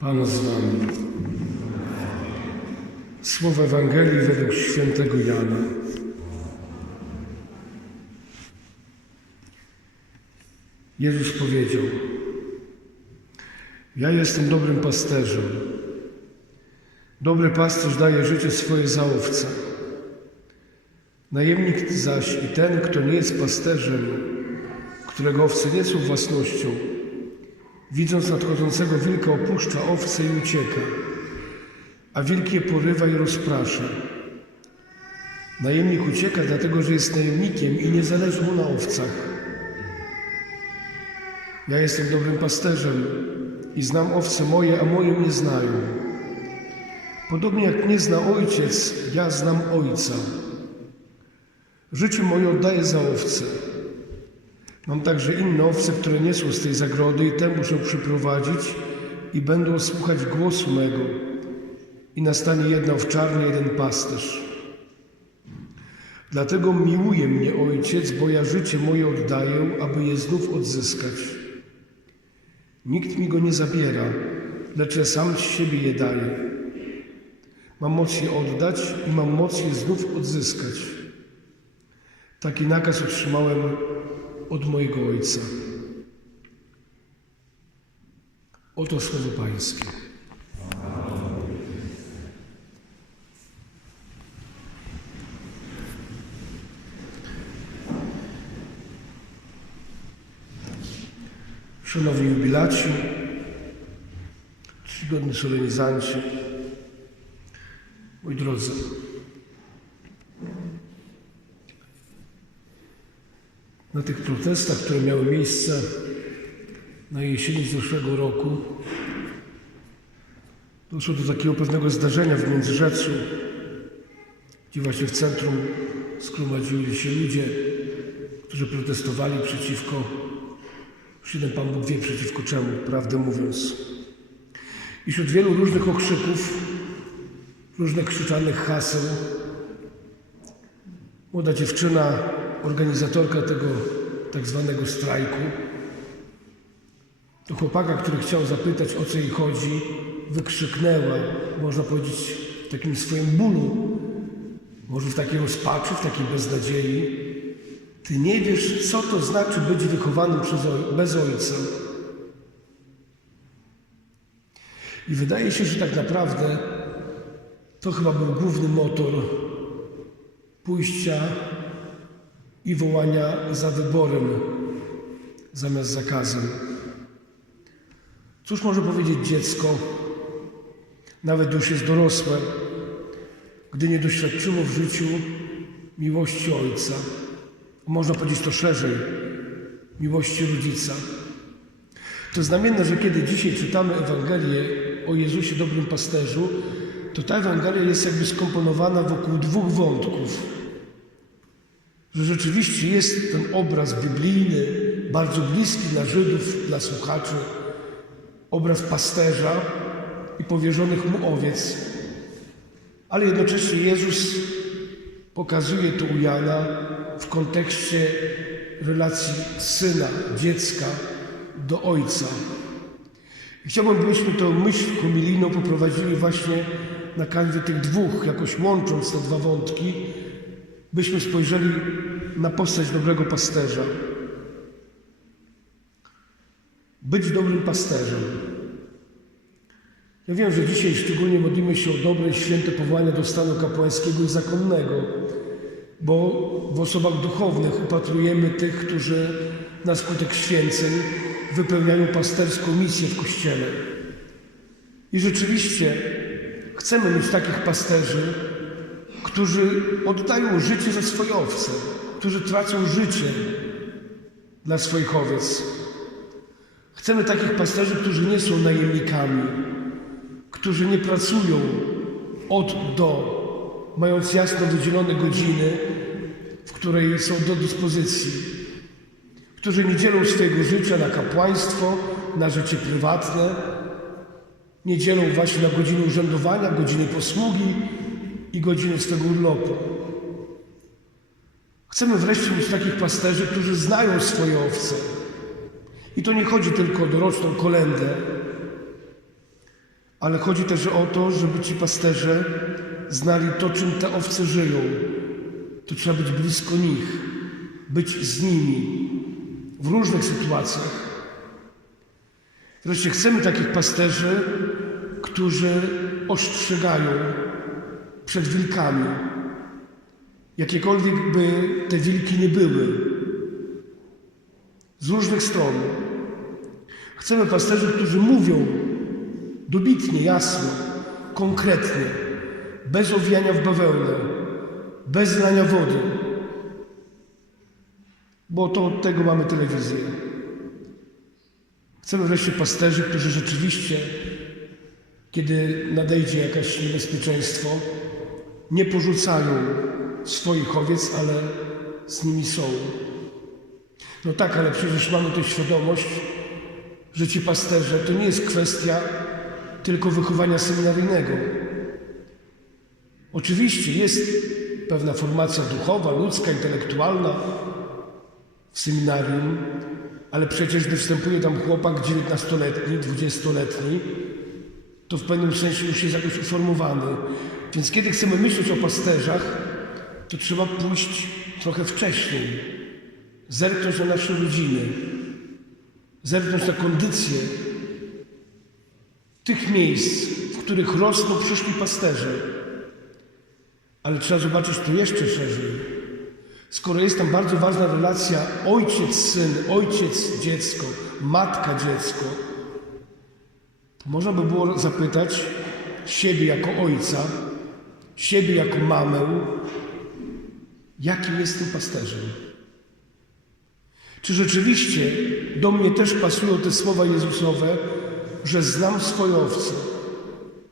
Pan z Wami. Słowo Ewangelii według świętego Jana. Jezus powiedział: Ja jestem dobrym pasterzem. Dobry pasterz daje życie swoje za owce. Najemnik zaś i ten, kto nie jest pasterzem, którego owce nie są własnością, widząc nadchodzącego wilka, opuszcza owce i ucieka, a wilk je porywa i rozprasza. Najemnik ucieka, dlatego że jest najemnikiem i nie zależy mu na owcach. Ja jestem dobrym pasterzem i znam owce moje, a moje mnie znają. Podobnie jak mnie zna ojciec, ja znam ojca. Życie moje oddaję za owce. Mam także inne owce, które nie są z tej zagrody i te muszę przyprowadzić i będą słuchać głosu mego. I nastanie jedna owczarnia, jeden pasterz. Dlatego miłuje mnie Ojciec, bo ja życie moje oddaję, aby je znów odzyskać. Nikt mi go nie zabiera, lecz ja sam z siebie je daję. Mam moc je oddać i mam moc je znów odzyskać. Taki nakaz otrzymałem od mojego Ojca. Oto słowo Pańskie. Szanowni jubilaci, czcigodni solenizanci, moi drodzy, na tych protestach, które miały miejsce na jesieni zeszłego roku, doszło do takiego pewnego zdarzenia w Międzyrzecu, gdzie właśnie w centrum zgromadzili się ludzie, którzy protestowali przeciwko, już jeden Pan Bóg wie przeciwko czemu, prawdę mówiąc. I wśród wielu różnych okrzyków, różnych krzyczanych haseł, młoda dziewczyna, organizatorka tego tak zwanego strajku, do chłopaka, który chciał zapytać, o co jej chodzi, wykrzyknęła, można powiedzieć, w takim swoim bólu, może w takiej rozpaczy, w takiej beznadziei. Ty nie wiesz, co to znaczy być wychowanym przez bez ojca. I wydaje się, że tak naprawdę to chyba był główny motor pójścia i wołania za wyborem zamiast zakazem. Cóż może powiedzieć dziecko, nawet już jest dorosłe, gdy nie doświadczyło w życiu miłości ojca? Można powiedzieć to szerzej, miłości rodzica. To znamienne, że kiedy dzisiaj czytamy Ewangelię o Jezusie dobrym pasterzu, to ta Ewangelia jest jakby skomponowana wokół dwóch wątków. Że rzeczywiście jest ten obraz biblijny, bardzo bliski dla Żydów, dla słuchaczy, obraz pasterza i powierzonych mu owiec. Ale jednocześnie Jezus pokazuje to u Jana w kontekście relacji syna, dziecka do ojca. I chciałbym, byśmy tę myśl homilijną poprowadzili właśnie na kanwie tych dwóch, jakoś łącząc te dwa wątki, byśmy spojrzeli na postać dobrego pasterza. Być dobrym pasterzem. Ja wiem, że dzisiaj szczególnie modlimy się o dobre i święte powołanie do stanu kapłańskiego i zakonnego, bo w osobach duchownych upatrujemy tych, którzy na skutek święceń wypełniają pasterską misję w Kościele. I rzeczywiście chcemy mieć takich pasterzy, którzy oddają życie za swoje owce, którzy tracą życie dla swoich owiec. Chcemy takich pasterzy, którzy nie są najemnikami, którzy nie pracują od do, mając jasno wydzielone godziny, w której są do dyspozycji, którzy nie dzielą swojego życia na kapłaństwo, na życie prywatne, nie dzielą właśnie na godziny urzędowania, godziny posługi i godziny swego urlopu. Chcemy wreszcie mieć takich pasterzy, którzy znają swoje owce. I to nie chodzi tylko o doroczną kolendę, ale chodzi też o to, żeby ci pasterze znali to, czym te owce żyją. To trzeba być blisko nich, być z nimi w różnych sytuacjach. Wreszcie chcemy takich pasterzy, którzy ostrzegają przed wilkami, jakiekolwiek by te wilki nie były, z różnych stron. Chcemy pasterzy, którzy mówią dobitnie, jasno, konkretnie, bez owijania w bawełnę, bez lania wody, bo to od tego mamy telewizję. Chcemy wreszcie pasterzy, którzy rzeczywiście, kiedy nadejdzie jakieś niebezpieczeństwo, nie porzucają swoich owiec, ale z nimi są. No tak, ale przecież mamy tę świadomość, że ci pasterze to nie jest kwestia tylko wychowania seminaryjnego. Oczywiście jest pewna formacja duchowa, ludzka, intelektualna w seminarium, ale przecież gdy wstępuje tam chłopak 19-letni, 20-letni, to w pewnym sensie już jest jakoś uformowany. Więc kiedy chcemy myśleć o pasterzach, to trzeba pójść trochę wcześniej, zerknąć na nasze rodziny, zerknąć na kondycję tych miejsc, w których rosną przyszli pasterze. Ale trzeba zobaczyć tu jeszcze szerzej. Skoro jest tam bardzo ważna relacja ojciec-syn, ojciec-dziecko, matka-dziecko, to można by było zapytać siebie jako ojca, siebie jako mamę, jakim jestem pasterzem. Czy rzeczywiście do mnie też pasują te słowa Jezusowe, że znam swoje owce,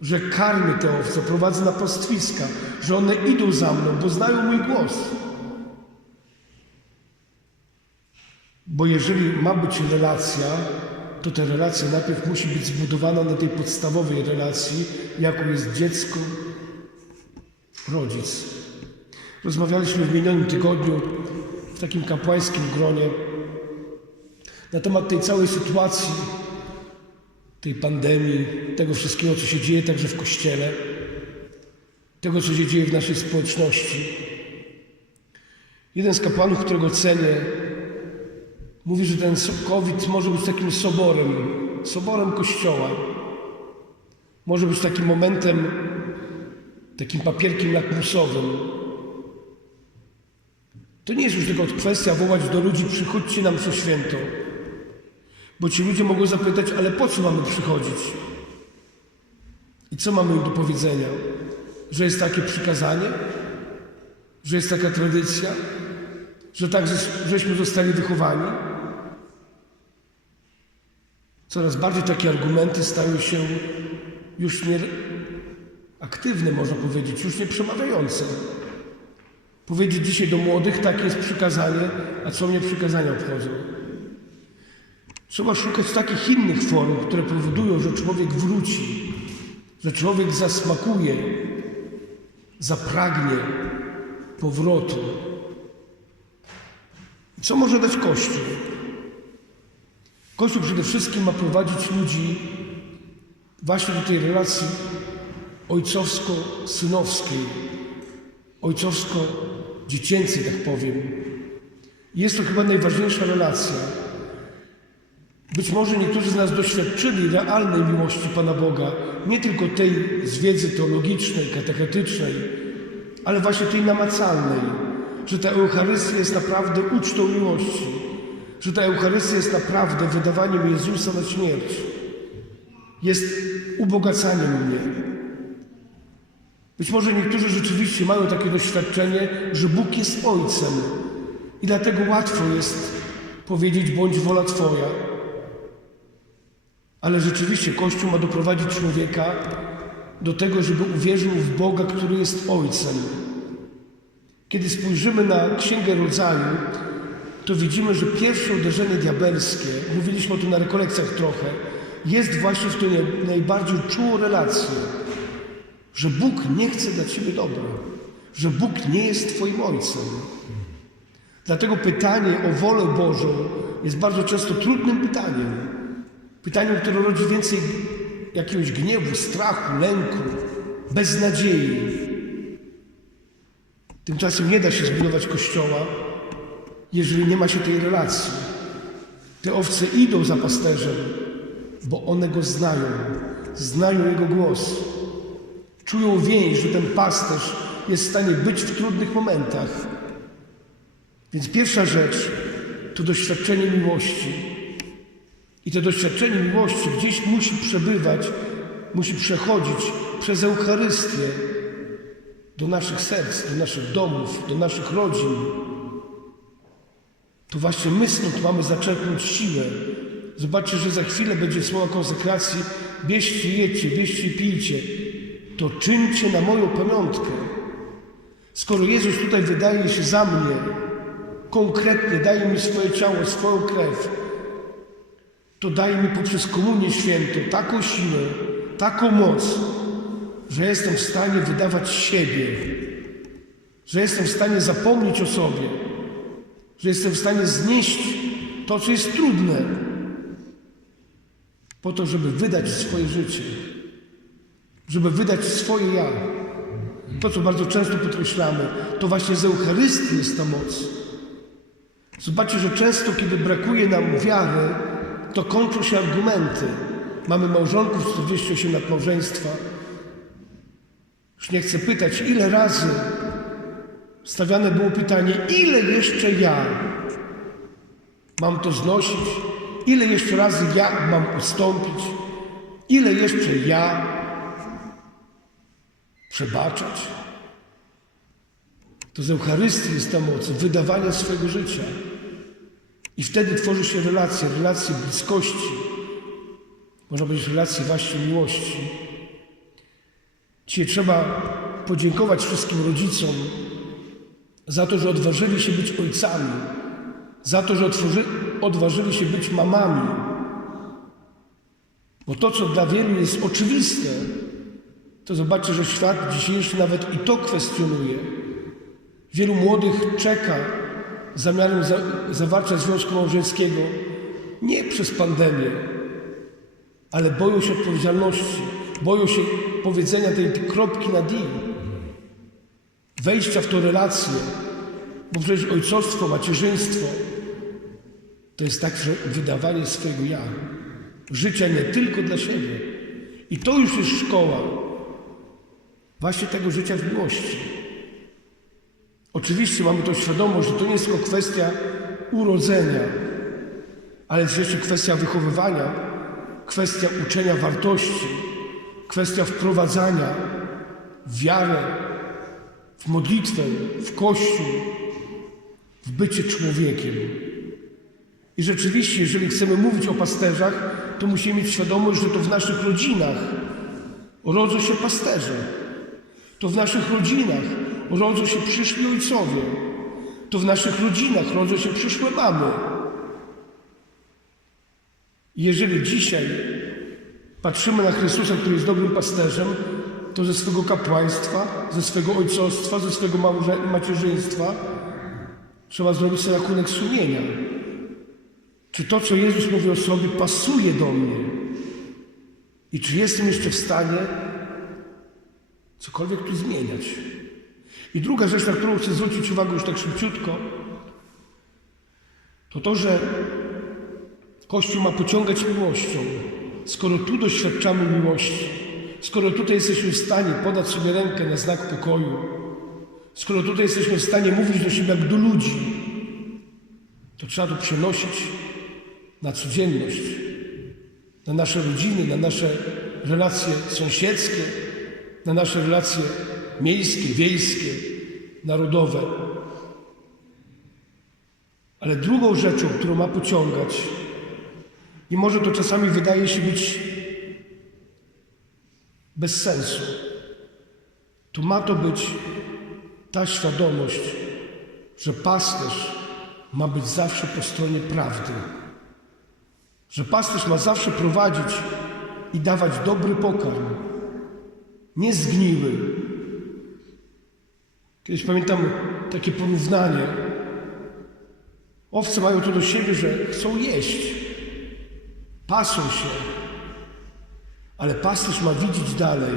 że karmię te owce, prowadzę na pastwiska, że one idą za mną, bo znają mój głos. Bo jeżeli ma być relacja, to ta relacja najpierw musi być zbudowana na tej podstawowej relacji, jaką jest dziecko, rodzic. Rozmawialiśmy w minionym tygodniu w takim kapłańskim gronie na temat tej całej sytuacji, tej pandemii, tego wszystkiego, co się dzieje także w kościele, tego, co się dzieje w naszej społeczności. Jeden z kapłanów, którego cenię, mówi, że ten COVID może być takim soborem, soborem Kościoła. Może być takim momentem, takim papierkiem lakmusowym. To nie jest już tylko kwestia wołać do ludzi, przychodźcie nam co święto. Bo ci ludzie mogą zapytać, ale po co mamy przychodzić? I co mamy im do powiedzenia? Że jest takie przykazanie? Że jest taka tradycja? Że tak żeśmy zostali wychowani? Coraz bardziej takie argumenty stają się już nie aktywne, można powiedzieć, już nie przemawiające. Powiedzieć dzisiaj do młodych, takie jest przykazanie, a co mnie przykazania obchodzą? Trzeba szukać takich innych form, które powodują, że człowiek wróci, że człowiek zasmakuje, zapragnie powrotu. Co może dać Kościół? Kościół przede wszystkim ma prowadzić ludzi właśnie do tej relacji ojcowsko-synowskiej, ojcowsko-dziecięcej, tak powiem. Jest to chyba najważniejsza relacja. Być może niektórzy z nas doświadczyli realnej miłości Pana Boga, nie tylko tej z wiedzy teologicznej, katechetycznej, ale właśnie tej namacalnej, że ta Eucharystia jest naprawdę ucztą miłości, że ta Eucharystia jest naprawdę wydawaniem Jezusa na śmierć, jest ubogacaniem mnie. Być może niektórzy rzeczywiście mają takie doświadczenie, że Bóg jest Ojcem i dlatego łatwo jest powiedzieć, bądź wola Twoja. Ale rzeczywiście Kościół ma doprowadzić człowieka do tego, żeby uwierzył w Boga, który jest Ojcem. Kiedy spojrzymy na Księgę Rodzaju, to widzimy, że pierwsze uderzenie diabelskie, mówiliśmy o tym na rekolekcjach trochę, jest właśnie w tej najbardziej czułą relację, że Bóg nie chce dla Ciebie dobra, że Bóg nie jest Twoim Ojcem. Dlatego pytanie o wolę Bożą jest bardzo często trudnym pytaniem. Pytaniem, które rodzi więcej jakiegoś gniewu, strachu, lęku, beznadziei. Tymczasem nie da się zbudować kościoła, jeżeli nie ma się tej relacji. Te owce idą za pasterzem, bo one go znają, znają jego głos. Czują więź, że ten pasterz jest w stanie być w trudnych momentach. Więc pierwsza rzecz to doświadczenie miłości. I to doświadczenie miłości gdzieś musi przebywać, musi przechodzić przez Eucharystię do naszych serc, do naszych domów, do naszych rodzin. To właśnie my stąd mamy zaczerpnąć siłę. Zobaczcie, że za chwilę będzie słowa konsekracji. Bierzcie, jedzcie, bierzcie pijcie. To czyńcie na moją pamiątkę. Skoro Jezus tutaj wydaje się za mnie, konkretnie daje mi swoje ciało, swoją krew, to daje mi poprzez Komunię Świętą taką siłę, taką moc, że jestem w stanie wydawać siebie, że jestem w stanie zapomnieć o sobie, że jestem w stanie znieść to, co jest trudne, po to, żeby wydać swoje życie, żeby wydać swoje ja. To, co bardzo często podkreślamy, to właśnie z Eucharystii jest ta moc. Zobaczcie, że często, kiedy brakuje nam wiary, to kończą się argumenty. Mamy małżonków 48 lat małżeństwa. Już nie chcę pytać, ile razy stawiane było pytanie, ile jeszcze ja mam to znosić, ile jeszcze razy ja mam ustąpić, ile jeszcze ja przebaczać. To z Eucharystii jest ta moc, wydawania swojego życia. I wtedy tworzy się relacje, relacje bliskości, można powiedzieć relacje właśnie miłości. Dzisiaj trzeba podziękować wszystkim rodzicom za to, że odważyli się być ojcami, za to, że otworzy, odważyli się być mamami. Bo to, co dla wielu jest oczywiste, to zobaczcie, że świat dzisiejszy nawet i to kwestionuje. Wielu młodych czeka zamiarem za, zawarcia związku małżeńskiego nie przez pandemię, ale boją się odpowiedzialności, boją się powiedzenia tej kropki na D, wejścia w tę relację, bo przecież ojcostwo, macierzyństwo to jest także wydawanie swojego ja, życia nie tylko dla siebie. I to już jest szkoła właśnie tego życia w miłości. Oczywiście mamy to świadomość, że to nie jest tylko kwestia urodzenia, ale jest jeszcze kwestia wychowywania, kwestia uczenia wartości, kwestia wprowadzania w wiarę, w modlitwę, w Kościół, w bycie człowiekiem. I rzeczywiście, jeżeli chcemy mówić o pasterzach, to musimy mieć świadomość, że to w naszych rodzinach rodzą się pasterze. To w naszych rodzinach rodzą się przyszli ojcowie. To w naszych rodzinach rodzą się przyszłe mamy. Jeżeli dzisiaj patrzymy na Chrystusa, który jest dobrym pasterzem, to ze swego kapłaństwa, ze swego ojcostwa, ze swego macierzyństwa trzeba zrobić sobie rachunek sumienia. Czy to, co Jezus mówi o sobie, pasuje do mnie? I czy jestem jeszcze w stanie cokolwiek tu zmieniać? I druga rzecz, na którą chcę zwrócić uwagę już tak szybciutko, to to, że Kościół ma pociągać miłością. Skoro tu doświadczamy miłości, skoro tutaj jesteśmy w stanie podać sobie rękę na znak pokoju, skoro tutaj jesteśmy w stanie mówić do siebie jak do ludzi, to trzeba to przenosić na codzienność, na nasze rodziny, na nasze relacje sąsiedzkie, na nasze relacje miejskie, wiejskie, narodowe. Ale drugą rzeczą, którą ma pociągać, i może to czasami wydaje się być bez sensu, to ma to być ta świadomość, że pasterz ma być zawsze po stronie prawdy. Że pasterz ma zawsze prowadzić i dawać dobry pokarm, nie zgniły, Kiedyś pamiętam takie porównanie. Owce mają to do siebie, że chcą jeść, pasą się, Ale pasterz ma widzieć dalej.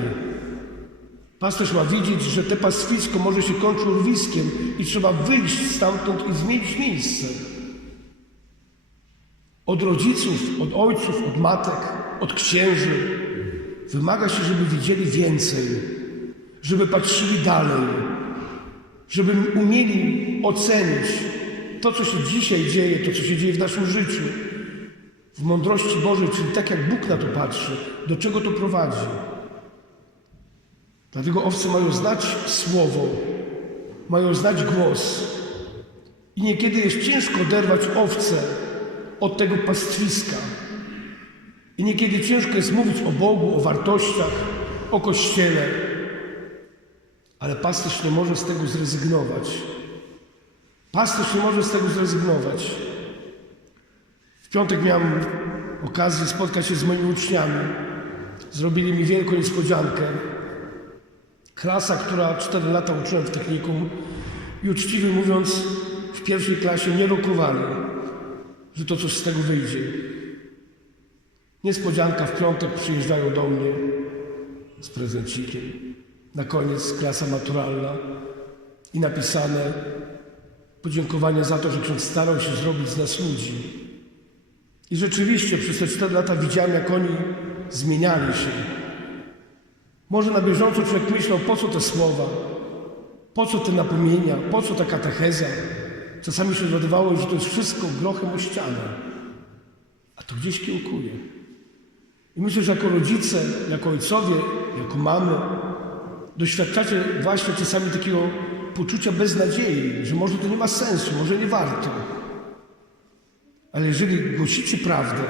Pasterz ma widzieć, że te pastwisko może się kończyć urwiskiem i trzeba wyjść stamtąd i zmienić miejsce. Od rodziców, od ojców, od matek, od księży wymaga się, żeby widzieli więcej, żeby patrzyli dalej, żeby umieli ocenić to, co się dzisiaj dzieje, to, co się dzieje w naszym życiu, w mądrości Bożej, czyli tak jak Bóg na to patrzy, do czego to prowadzi. Dlatego owce mają znać słowo, mają znać głos. I niekiedy jest ciężko oderwać owce od tego pastwiska. I niekiedy ciężko jest mówić o Bogu, o wartościach, o Kościele. Ale pasterz nie może z tego zrezygnować. Pasterz nie może z tego zrezygnować. W piątek miałem okazję spotkać się z moimi uczniami. Zrobili mi wielką niespodziankę. Klasa, która 4 lata uczyłem w technikum i uczciwie mówiąc, w pierwszej klasie nie rokowali, że to coś z tego wyjdzie. Niespodzianka, w piątek przyjeżdżają do mnie z prezencikiem. Na koniec klasa maturalna i napisane podziękowanie za to, że ksiądz starał się zrobić z nas ludzi. I rzeczywiście przez te 4 lata widziałem, jak oni zmieniali się. Może na bieżąco człowiek myślał, po co te słowa, po co te napomnienia, po co ta katecheza. Czasami się wydawało, że to jest wszystko grochem o ścianę, a to gdzieś kiełkuje. I myślę, że jako rodzice, jako ojcowie, jako mamy, doświadczacie właśnie czasami takiego poczucia beznadziei, że może to nie ma sensu, może nie warto. Ale jeżeli głosicie prawdę,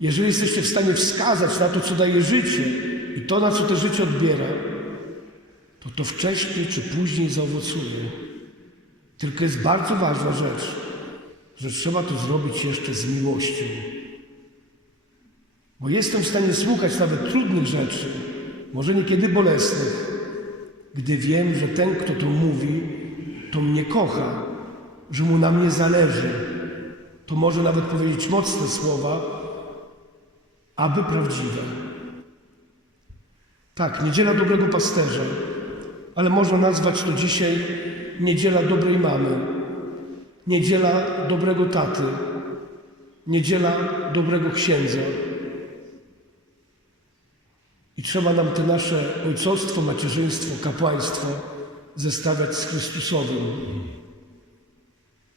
jeżeli jesteście w stanie wskazać na to, co daje życie i to, na co to życie odbiera, to to wcześniej czy później zaowocuje. Tylko jest bardzo ważna rzecz, że trzeba to zrobić jeszcze z miłością. Bo jestem w stanie słuchać nawet trudnych rzeczy, może niekiedy bolesnych, gdy wiem, że ten, kto to mówi, to mnie kocha, że mu na mnie zależy. To może nawet powiedzieć mocne słowa, aby prawdziwe. Tak, niedziela dobrego pasterza, ale można nazwać to dzisiaj niedziela dobrej mamy, niedziela dobrego taty, niedziela dobrego księdza. I trzeba nam te nasze ojcostwo, macierzyństwo, kapłaństwo zestawiać z Chrystusowym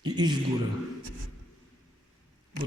i iść w górę.